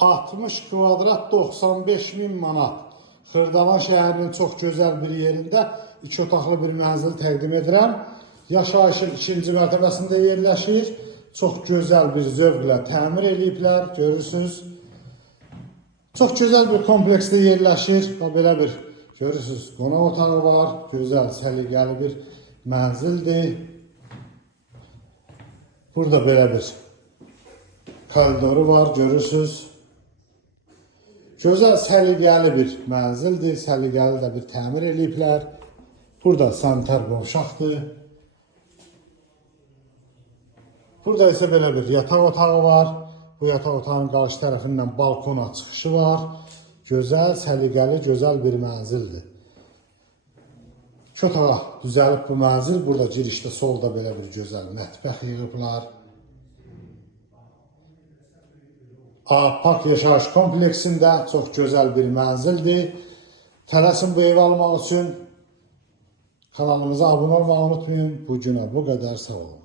60 kvadrat 95 min manat. Xırdavan şəhərinin çox gözəl bir yerində 2 otaqlı bir mənzil təqdim edirəm. Yaşayışın 2-ci mərtəbəsində yerləşir. Çox gözəl bir zövqlə təmir ediblər, görürsünüz. Çox gözəl bir kompleksdə yerləşir. Belə bir, görürsünüz, qonaq otağı var. Gözəl, səliqəli bir mənzildir. Burada belə bir koridoru var, görürsünüz. Gözəl, səliqəli bir mənzildir. Səliqəli də bir təmir ediblər. Burada sanitar qovşaqdır. Burada isə belə bir yataq otağı var. Bu yataq otağının qarşı tərəfindən balkona çıxışı var. Gözəl, səliqəli, gözəl bir mənzildir. İki otağa düzəlib bu mənzil. Burada girişdə solda belə bir gözəl mətbəx yığıblar. Park yaşayış kompleksində çox gözəl bir mənzildir. Tələsin bu evi almaq üçün kanalımıza abunə olmağı unutmayın. Bu günə bu qədər, sağ olun.